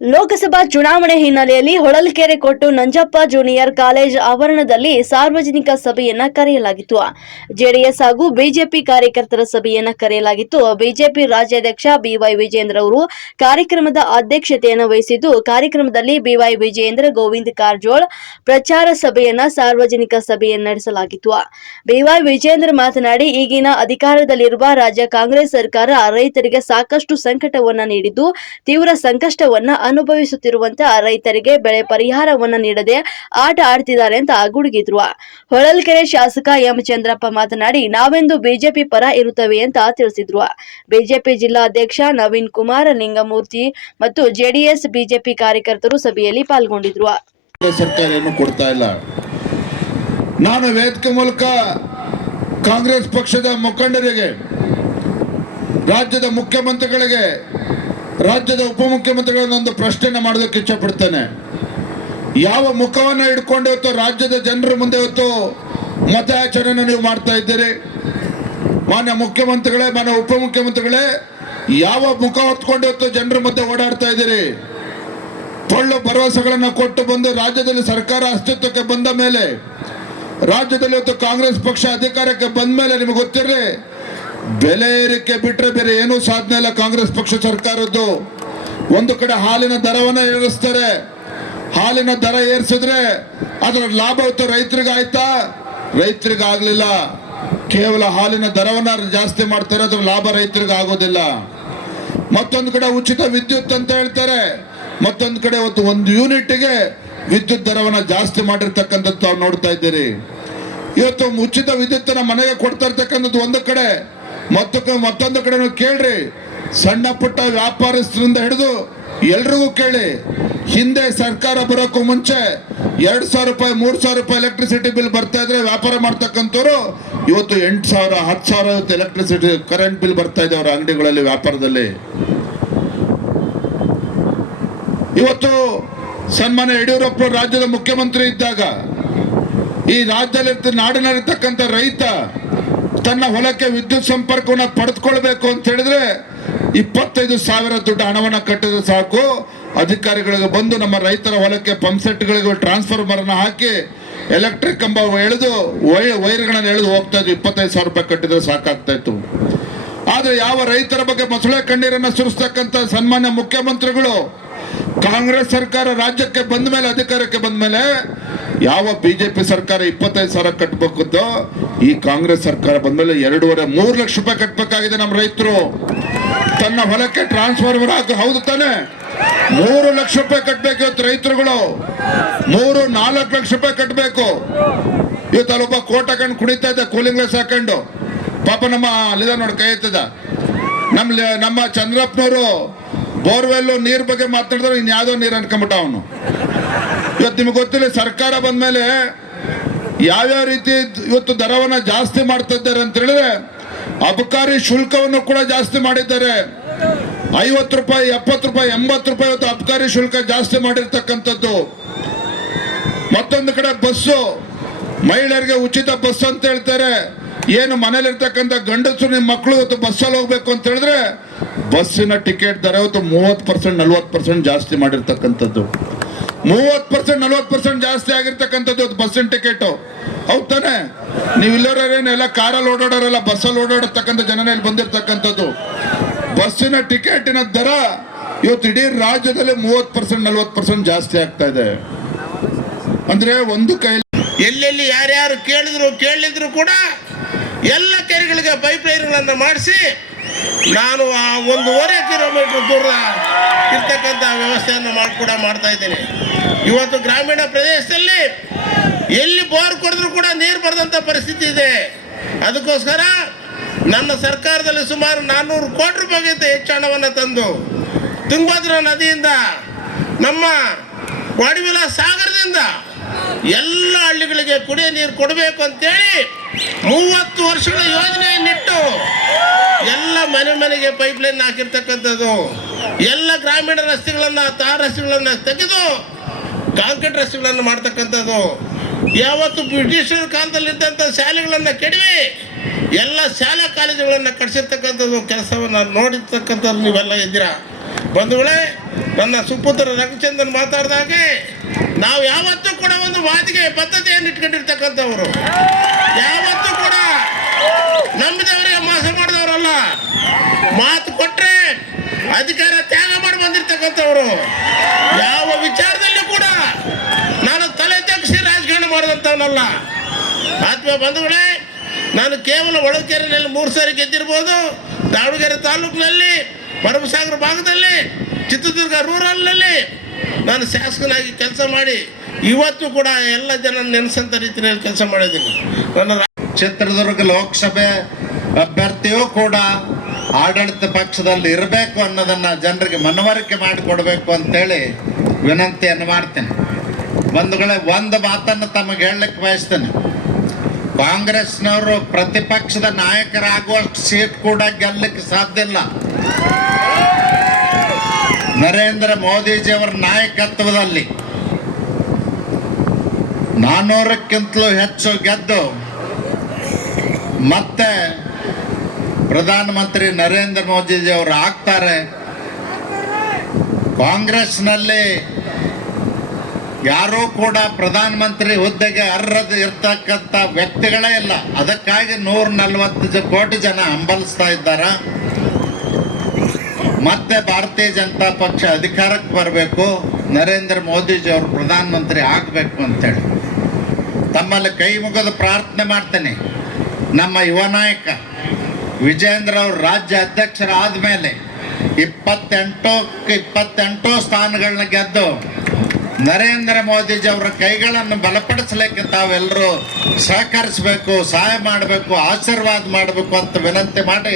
ಲೋಕಸಭಾ ಚುನಾವಣೆ ಹಿನ್ನೆಲೆಯಲ್ಲಿ ಹೊಳಲ್ಕೆರೆ ಕೊಟ್ಟು ನಂಜಪ್ಪ ಜೂನಿಯರ್ ಕಾಲೇಜ್ ಆವರಣದಲ್ಲಿ ಸಾರ್ವಜನಿಕ ಸಭೆಯನ್ನ ಕರೆಯಲಾಗಿತ್ತು. ಜೆಡಿಎಸ್ ಹಾಗೂ ಬಿಜೆಪಿ ಕಾರ್ಯಕರ್ತರ ಸಭೆಯನ್ನ ಕರೆಯಲಾಗಿತ್ತು. ಬಿಜೆಪಿ ರಾಜ್ಯಾಧ್ಯಕ್ಷ ಬಿವೈ ವಿಜೇಂದ್ರ ಅವರು ಕಾರ್ಯಕ್ರಮದ ಅಧ್ಯಕ್ಷತೆಯನ್ನು ವಹಿಸಿದ್ದು, ಕಾರ್ಯಕ್ರಮದಲ್ಲಿ ಬಿವೈ ವಿಜೇಂದ್ರ ಗೋವಿಂದ ಕಾರಜೋಳ್ ಪ್ರಚಾರ ಸಭೆಯನ್ನ ಸಾರ್ವಜನಿಕ ಸಭೆಯನ್ನ ನಡೆಸಲಾಗಿತ್ತು. ಬಿವೈ ವಿಜೇಂದ್ರ ಮಾತನಾಡಿ, ಈಗಿನ ಅಧಿಕಾರದಲ್ಲಿರುವ ರಾಜ್ಯ ಕಾಂಗ್ರೆಸ್ ಸರ್ಕಾರ ರೈತರಿಗೆ ಸಾಕಷ್ಟು ಸಂಕಟವನ್ನ ನೀಡಿದ್ದು, ತೀವ್ರ ಸಂಕಷ್ಟವನ್ನ ಅನುಭವಿಸುತ್ತಿರುವಂತಹ ರೈತರಿಗೆ ಬೆಳೆ ಪರಿಹಾರವನ್ನ ನೀಡದೆ ಆಟ ಆಡ್ತಿದ್ದಾರೆ ಅಂತ ಗುಡುಗಿದ್ರು ಹೊಳಲ್ಕೆರೆ ಶಾಸಕ ಎಂ ಚಂದ್ರಪ್ಪ ಮಾತನಾಡಿ, ನಾವೆಂದು ಬಿಜೆಪಿ ಪರ ಇರುತ್ತವೆ ಅಂತ ತಿಳಿಸಿದ್ರು ಬಿಜೆಪಿ ಜಿಲ್ಲಾಧ್ಯಕ್ಷ ನವೀನ್ ಕುಮಾರ್ ಲಿಂಗಮೂರ್ತಿ ಮತ್ತು ಜೆಡಿಎಸ್ ಬಿಜೆಪಿ ಕಾರ್ಯಕರ್ತರು ಸಭೆಯಲ್ಲಿ ಪಾಲ್ಗೊಂಡಿದ್ರು ನಾನು ವೇದಿಕೆ ಮೂಲಕ ಕಾಂಗ್ರೆಸ್ ಪಕ್ಷದ ಮುಖಂಡರಿಗೆ, ರಾಜ್ಯದ ಮುಖ್ಯಮಂತ್ರಿಗಳಿಗೆ ರಾಜ್ಯದ ಉಪಮುಖ್ಯಮಂತ್ರಿಗಳನ್ನ ಒಂದು ಪ್ರಶ್ನೆನ ಮಾಡೋದಕ್ಕೆ ಇಚ್ಛಪಡ್ತೇನೆ. ಯಾವ ಮುಖವನ್ನು ಇಟ್ಕೊಂಡು ಇವತ್ತು ರಾಜ್ಯದ ಜನರ ಮುಂದೆ ಇವತ್ತು ಆಚರಣೆಯನ್ನು ನೀವು ಮಾಡ್ತಾ ಇದ್ದೀರಿ? ಮಾನ್ಯ ಮುಖ್ಯಮಂತ್ರಿಗಳೇ, ಮಾನ್ಯ ಉಪಮುಖ್ಯಮಂತ್ರಿಗಳೇ, ಯಾವ ಮುಖ ಹೊತ್ಕೊಂಡು ಇವತ್ತು ಜನರ ಮುಂದೆ ಓಡಾಡ್ತಾ ಇದ್ದೀರಿ? ಪೊಳ್ಳು ಭರವಸೆಗಳನ್ನು ಕೊಟ್ಟು ಬಂದು ರಾಜ್ಯದಲ್ಲಿ ಸರ್ಕಾರ ಅಸ್ತಿತ್ವಕ್ಕೆ ಬಂದ ಮೇಲೆ, ರಾಜ್ಯದಲ್ಲಿ ಇವತ್ತು ಕಾಂಗ್ರೆಸ್ ಪಕ್ಷ ಅಧಿಕಾರಕ್ಕೆ ಬಂದ ಮೇಲೆ ನಿಮಗೆ ಗೊತ್ತಿರಲಿ ಬೆಲೆ ಏರಿಕೆ ಬಿಟ್ಟರೆ ಬೇರೆ ಏನೂ ಸಾಧನೆ ಇಲ್ಲ ಕಾಂಗ್ರೆಸ್ ಪಕ್ಷ ಸರ್ಕಾರದ್ದು. ಒಂದು ಕಡೆ ಹಾಲಿನ ದರವನ್ನ ಏರಿಸ್ತಾರೆ. ಹಾಲಿನ ದರ ಏರಿಸಿದ್ರೆ ಅದರ ಲಾಭ ಇತ್ತು ರೈತರಿಗಾಯ್ತಾ? ರೈತರಿಗೆ ಆಗ್ಲಿಲ್ಲ ಕೇವಲ ಹಾಲಿನ ದರವನ್ನ ಜಾಸ್ತಿ ಮಾಡ್ತಾರೆ, ಅದ್ರ ಲಾಭ ರೈತರಿಗೆ ಆಗೋದಿಲ್ಲ ಮತ್ತೊಂದು ಕಡೆ ಉಚಿತ ವಿದ್ಯುತ್ ಅಂತ ಹೇಳ್ತಾರೆ. ಮತ್ತೊಂದು ಕಡೆ ಇವತ್ತು ಒಂದು ಯೂನಿಟ್ಗೆ ವಿದ್ಯುತ್ ದರವನ್ನ ಜಾಸ್ತಿ ಮಾಡಿರ್ತಕ್ಕಂಥದ್ದು ತಾವು ನೋಡ್ತಾ ಇದ್ದೀರಿ. ಇವತ್ತು ಉಚಿತ ವಿದ್ಯುತ್ತನ್ನು ಮನೆಗೆ ಕೊಡ್ತಾ ಇರ್ತಕ್ಕಂಥದ್ದು ಒಂದು ಕಡೆ. ಮತ್ತೊಂದು ಮತ್ತೊಂದು ಕಡೆ ಕೇಳ್ರಿ. ಸಣ್ಣ ಪುಟ್ಟ ವ್ಯಾಪಾರಸ್ಥರಿಂದ ಹಿಡಿದು ಎಲ್ರಿಗೂ ಕೇಳಿ. ಹಿಂದೆ ಸರ್ಕಾರ ಬರೋಕ್ಕೂ ಮುಂಚೆ ಎರಡ್ ಸಾವಿರ ರೂಪಾಯಿ, ಮೂರ್ ಸಾವಿರ ರೂಪಾಯಿ ಎಲೆಕ್ಟ್ರಿಸಿಟಿ ಬಿಲ್ ಬರ್ತಾ ಇದ್ರೆ ವ್ಯಾಪಾರ ಮಾಡ್ತಕ್ಕಂಥವ್ರು ಇವತ್ತು ಎಂಟು ಸಾವಿರ, ಹತ್ತು ಸಾವಿರ ಇವತ್ತು ಎಲೆಕ್ಟ್ರಿಸಿಟಿ ಕರೆಂಟ್ ಬಿಲ್ ಬರ್ತಾ ಇದೆ ಅವರ ಅಂಗಡಿಗಳಲ್ಲಿ, ವ್ಯಾಪಾರದಲ್ಲಿ. ಇವತ್ತು ಸನ್ಮಾನ್ಯ ಯಡಿಯೂರಪ್ಪ ರಾಜ್ಯದ ಮುಖ್ಯಮಂತ್ರಿ ಇದ್ದಾಗ ಈ ರಾಜ್ಯದಲ್ಲಿ ನಾಡಿನಲ್ಲಿರ್ತಕ್ಕಂಥ ರೈತ ತನ್ನ ಹೊಲಕ್ಕೆ ವಿದ್ಯುತ್ ಸಂಪರ್ಕವನ್ನು ಪಡೆದುಕೊಳ್ಬೇಕು ಅಂತ ಹೇಳಿದ್ರೆ ಇಪ್ಪತ್ತೈದು ಸಾವಿರ ದುಡ್ಡು ಹಣವನ್ನು ಕಟ್ಟಿದ್ರೆ ಸಾಕು. ಅಧಿಕಾರಿಗಳಿಗೆ ಬಂದು ನಮ್ಮ ರೈತರ ಹೊಲಕ್ಕೆ ಪಂಪ್ ಸೆಟ್ಗಳಿಗೆ ಟ್ರಾನ್ಸ್ಫಾರ್ಮರ್ ಅನ್ನು ಹಾಕಿ ಎಲೆಕ್ಟ್ರಿಕ್ ಕಂಬ ಎಳೆದು ವೈ ವೈರ್ಗಳನ್ನು ಎಳೆದು ಹೋಗ್ತಾ ಇದ್ವಿ. ಇಪ್ಪತ್ತೈದು ಸಾವಿರ ರೂಪಾಯಿ ಕಟ್ಟಿದ್ರೆ ಸಾಕಾಗ್ತಾ ಇತ್ತು. ಆದ್ರೆ ಯಾವ ರೈತರ ಬಗ್ಗೆ ಮೊಸಳೆ ಕಣ್ಣೀರನ್ನ ಸುರಿಸ್ತಕ್ಕಂಥ ಸನ್ಮಾನ್ಯ ಮುಖ್ಯಮಂತ್ರಿಗಳು ಕಾಂಗ್ರೆಸ್ ಸರ್ಕಾರ ರಾಜ್ಯಕ್ಕೆ ಬಂದ ಮೇಲೆ ಅಧಿಕಾರಕ್ಕೆ ಬಂದ ಮೇಲೆ ಯಾವ ಬಿಜೆಪಿ ಸರ್ಕಾರ ಇಪ್ಪತ್ತೈದು ಸಾವಿರ ಕಟ್ಟಬೇಕಿದ್ದೋ ಈ ಕಾಂಗ್ರೆಸ್ ಸರ್ಕಾರ ಬಂದ್ಮೇಲೆ ಎರಡೂವರೆ ಮೂರು ಲಕ್ಷ ರೂಪಾಯಿ ಕಟ್ಟಬೇಕಾಗಿದೆ ನಮ್ಮ ರೈತರು. ತನ್ನ ಹೊಲಕ್ಕೆ ಟ್ರಾನ್ಸ್ಫಾರ್ಮರ್ ಹಾಕಿ ಹೌದು ತಾನೆ? ಮೂರು ಲಕ್ಷ ರೂಪಾಯಿ ಕಟ್ಟಬೇಕು ಇವತ್ತು ರೈತರುಗಳು. ಮೂರು, ನಾಲ್ಕು ಲಕ್ಷ ರೂಪಾಯಿ ಕಟ್ಟಬೇಕು ಇವತ್ತು ಅಲ್ಲೊಬ್ಬ ಕೋಟ್ ಹಾಕೊಂಡು ಕುಣಿತಾ ಇದ್ದ ಕೂಲಿಂಗ್ ಗ್ಲಾಸ್ ಹಾಕೊಂಡು. ಪಾಪ ನಮ್ಮ ಅಲ್ಲಿದ ನೋಡಿ ಕೈ ಎತ್ತದ. ನಮ್ಮ ನಮ್ಮ ಚಂದ್ರಪ್ಪನವರು ಬೋರ್ವೆಲ್ ನೀರ್ ಬಗ್ಗೆ ಮಾತಾಡಿದ್ರು ಇನ್ಯಾವುದೋ ನೀರು ಅನ್ಕೊಂಬಿಟ್ಟ ಅವನು. ಇವತ್ತು ನಿಮ್ಗೆ ಗೊತ್ತಿಲ್ಲ, ಸರ್ಕಾರ ಬಂದ್ಮೇಲೆ ಯಾವ್ಯಾವ ರೀತಿ ಇವತ್ತು ದರವನ್ನ ಜಾಸ್ತಿ ಮಾಡ್ತಾ ಇದ್ದಾರೆ ಅಂತ ಹೇಳಿದ್ರೆ, ಅಬಕಾರಿ ಶುಲ್ಕವನ್ನು ಕೂಡ ಜಾಸ್ತಿ ಮಾಡಿದ್ದಾರೆ. ಐವತ್ತು ರೂಪಾಯಿ, ಎಪ್ಪತ್ತು ರೂಪಾಯಿ, ಎಂಬತ್ತು ರೂಪಾಯಿ ಇವತ್ತು ಅಬಕಾರಿ ಶುಲ್ಕ ಜಾಸ್ತಿ ಮಾಡಿರ್ತಕ್ಕಂಥದ್ದು. ಮತ್ತೊಂದು ಕಡೆ ಬಸ್ಸು, ಮಹಿಳೆಯರಿಗೆ ಉಚಿತ ಬಸ್ ಅಂತ ಹೇಳ್ತಾರೆ. ಏನು ಮನೇಲಿರ್ತಕ್ಕಂಥ ಗಂಡಸರು ನಿಮ್ಮ ಮಕ್ಕಳು ಇವತ್ತು ಬಸ್ಸಲ್ಲಿ ಹೋಗ್ಬೇಕು ಅಂತ ಹೇಳಿದ್ರೆ, ಬಸ್ಸಿನ ಟಿಕೆಟ್ ದರ ಇವತ್ತು ಮೂವತ್ತು ಪರ್ಸೆಂಟ್, ನಲ್ವತ್ತು ಪರ್ಸೆಂಟ್ ಜಾಸ್ತಿ ಮಾಡಿರ್ತಕ್ಕಂಥದ್ದು. ಮೂವತ್ತು ಪರ್ಸೆಂಟ್ ನಲ್ವತ್ತು ಪರ್ಸೆಂಟ್ ಜಾಸ್ತಿ ಆಗಿರ್ತಕ್ಕಂಥದ್ದು ಬಸ್ಸಿನ ಟಿಕೆಟ್ ಹೌದ್ ತಾನೆ? ನೀವು ಇಲ್ಲರೇನೆಲ್ಲ ಕಾರಲ್ಲಿ ಓಡಾಡೋರೆಲ್ಲ ಬಸ್ಸಲ್ಲಿ ಓಡಾಡತಕ್ಕಂಥ ಜನನೇ ಇಲ್ಲಿ ಬಂದಿರ್ತಕ್ಕಂಥದ್ದು. ಬಸ್ಸಿನ ಟಿಕೆಟಿನ ದರ ಇವತ್ತು ಇಡೀ ರಾಜ್ಯದಲ್ಲಿ ಮೂವತ್ತು ಪರ್ಸೆಂಟ್ ನಲ್ವತ್ತು ಪರ್ಸೆಂಟ್ ಜಾಸ್ತಿ ಆಗ್ತಾ ಇದೆ. ಅಂದ್ರೆ ಒಂದು ಕೈ ಎಲ್ಲೆಲ್ಲಿ ಯಾರ್ಯಾರು ಕೇಳಿದ್ರು ಕೇಳಿದ್ರು ಕೂಡ ಎಲ್ಲ ಕೆರೆಗಳಿಗೆ ಪೈಪ್ ಲೈನ್ಗಳನ್ನು ಮಾಡಿಸಿ ನಾನು ಆ ಒಂದೂವರೆ ಕಿಲೋಮೀಟರ್ ದೂರ ಇರ್ತಕ್ಕಂಥ ವ್ಯವಸ್ಥೆಯನ್ನು ಮಾಡಿ ಕೂಡ ಮಾಡ್ತಾ ಇದ್ದೀನಿ. ಇವತ್ತು ಗ್ರಾಮೀಣ ಪ್ರದೇಶದಲ್ಲಿ ಎಲ್ಲಿ ಬೋರ್ ಕೊಡಿದ್ರು ಕೂಡ ನೀರು ಬರದಂತ ಪರಿಸ್ಥಿತಿ ಇದೆ. ಅದಕ್ಕೋಸ್ಕರ ನನ್ನ ಸರ್ಕಾರದಲ್ಲಿ ಸುಮಾರು ನಾನ್ನೂರು ಕೋಟಿ ರೂಪಾಯಿಗಿಂತ ಹೆಚ್ಚು ಹಣವನ್ನು ತಂದು ತುಂಗಭದ್ರಾ ನದಿಯಿಂದ ನಮ್ಮ ವಾಡಿವಿಲ ಸಾಗರದಿಂದ ಎಲ್ಲ ಹಳ್ಳಿಗಳಿಗೆ ಕುಡಿಯ ನೀರು ಕೊಡಬೇಕು ಅಂತೇಳಿ ಮೂವತ್ತು ವರ್ಷಗಳ ಯೋಜನೆಯನ್ನಿಟ್ಟು ಎಲ್ಲ ಮನೆ ಮನೆಗೆ ಪೈಪ್ ಲೈನ್ ಹಾಕಿರ್ತಕ್ಕಂಥದ್ದು. ಎಲ್ಲ ಗ್ರಾಮೀಣ ರಸ್ತೆಗಳನ್ನು ತಾರ್ ರಸ್ತೆಗಳನ್ನು ತೆಗೆದು ಕಾಂಕ್ರೀಟ್ ರಸ್ತೆಗಳನ್ನು ಮಾಡ್ತಕ್ಕಂಥದ್ದು. ಯಾವತ್ತು ಬ್ರಿಟಿಷರ ಕಾಲದಲ್ಲಿದ್ದಂಥ ಶಾಲೆಗಳನ್ನು ಕೆಡವಿ, ಎಲ್ಲ ಶಾಲಾ ಕಾಲೇಜುಗಳನ್ನು ಕಟ್ಸಿರ್ತಕ್ಕಂಥದ್ದು ಕೆಲಸವನ್ನು ನೋಡಿರ್ತಕ್ಕಂಥದ್ದು ನೀವೆಲ್ಲ ಇದ್ದೀರಾ? ಬಂಧುಗಳೇ, ನನ್ನ ಸುಪುತ್ರ ರಘುಚಂದ್ರನ್ ಮಾತಾಡಿದಾಗೆ ನಾವು ಯಾವತ್ತೂ ಕೂಡ ಒಂದು ಮಾತಿಗೆ ಬದ್ಧತೆಯನ್ನು ಇಟ್ಕೊಂಡಿರ್ತಕ್ಕಂಥವ್ರು. ಯಾವತ್ತೂ ಕೂಡ ನಂಬಿದವರಿಗೆ ಮೋಸ ಮಾಡಿದವರಲ್ಲ. ಮಾತು ಕೊಟ್ರೆ ಬಂಧುಗಳೇ, ನಾನು ಕೇವಲ ಒಳಕೆರೆಯಲ್ಲಿ ಮೂರು ಸಾರಿ ಗೆದ್ದಿರ್ಬೋದು. ದಾವಣಗೆರೆ ತಾಲೂಕಿನಲ್ಲಿ ಪರಮಸಾಗರ ಭಾಗದಲ್ಲಿ, ಚಿತ್ರದುರ್ಗ ರೂರಲ್ನಲ್ಲಿ ನಾನು ಶಾಸಕನಾಗಿ ಕೆಲಸ ಮಾಡಿ ಇವತ್ತು ಕೂಡ ಎಲ್ಲ ಜನ ನೆನೆಸಂತ ರೀತಿಯಲ್ಲಿ ಕೆಲಸ ಮಾಡಿದ್ದೀನಿ. ನನ್ನ ಚಿತ್ರದುರ್ಗ ಲೋಕಸಭೆ ಅಭ್ಯರ್ಥಿಯೂ ಕೂಡ ಆಡಳಿತ ಪಕ್ಷದಲ್ಲಿ ಇರಬೇಕು ಅನ್ನೋದನ್ನ ಜನರಿಗೆ ಮನವರಿಕೆ ಮಾಡಿಕೊಡ್ಬೇಕು ಅಂತೇಳಿ ವಿನಂತಿಯನ್ನು ಮಾಡ್ತೇನೆ. ಬಂಧುಗಳೇ, ಒಂದು ಮಾತನ್ನು ತಮಗೆ ಹೇಳಲಿಕ್ಕೆ ಬಯಸ್ತೇನೆ. ಕಾಂಗ್ರೆಸ್ನವರು ಪ್ರತಿಪಕ್ಷದ ನಾಯಕರಾಗುವಷ್ಟು ಸೀಟ್ ಕೂಡ ಗೆಲ್ಲಕ್ಕೆ ಸಾಧ್ಯ ಇಲ್ಲ. ನರೇಂದ್ರ ಮೋದಿಜಿಯವರ ನಾಯಕತ್ವದಲ್ಲಿ ನಾನೂರಕ್ಕಿಂತಲೂ ಹೆಚ್ಚು ಗೆದ್ದು ಮತ್ತೆ ಪ್ರಧಾನಮಂತ್ರಿ ನರೇಂದ್ರ ಮೋದಿಜಿ ಅವರು ಆಗ್ತಾರೆ. ಕಾಂಗ್ರೆಸ್ನಲ್ಲಿ ಯಾರೂ ಕೂಡ ಪ್ರಧಾನಮಂತ್ರಿ ಹುದ್ದೆಗೆ ಅರ್ಹದ ಇರ್ತಕ್ಕಂಥ ವ್ಯಕ್ತಿಗಳೇ ಇಲ್ಲ. ಅದಕ್ಕಾಗಿ ನೂರ ನಲ್ವತ್ತು ಕೋಟಿ ಜನ ಹಂಬಲಿಸ್ತಾ ಇದ್ದಾರ. ಮತ್ತೆ ಭಾರತೀಯ ಜನತಾ ಪಕ್ಷ ಅಧಿಕಾರಕ್ಕೆ ಬರಬೇಕು. ನರೇಂದ್ರ ಮೋದಿಜಿ ಅವರು ಪ್ರಧಾನಮಂತ್ರಿ ಆಗಬೇಕು ಅಂತೇಳಿ. ತಮ್ಮಲ್ಲಿ ಕೈ ಮುಗಿದು ಪ್ರಾರ್ಥನೆ ಮಾಡ್ತೇನೆ. ನಮ್ಮ ಯುವ ನಾಯಕ ವಿಜೇಂದ್ರ ಅವರು ರಾಜ್ಯ ಅಧ್ಯಕ್ಷರಾದ ಮೇಲೆ ಇಪ್ಪತ್ತೆಂಟು ಇಪ್ಪತ್ತೆಂಟು ಸ್ಥಾನಗಳನ್ನ ಗೆದ್ದು ನರೇಂದ್ರ ಮೋದಿಜಿ ಅವರ ಕೈಗಳನ್ನು ಬಲಪಡಿಸಲಿಕ್ಕೆ ತಾವೆಲ್ಲರೂ ಸಹಕರಿಸಬೇಕು ಸಹಾಯ ಮಾಡಬೇಕು ಆಶೀರ್ವಾದ ಮಾಡಬೇಕು ಅಂತ ವಿನಂತಿ ಮಾಡಿ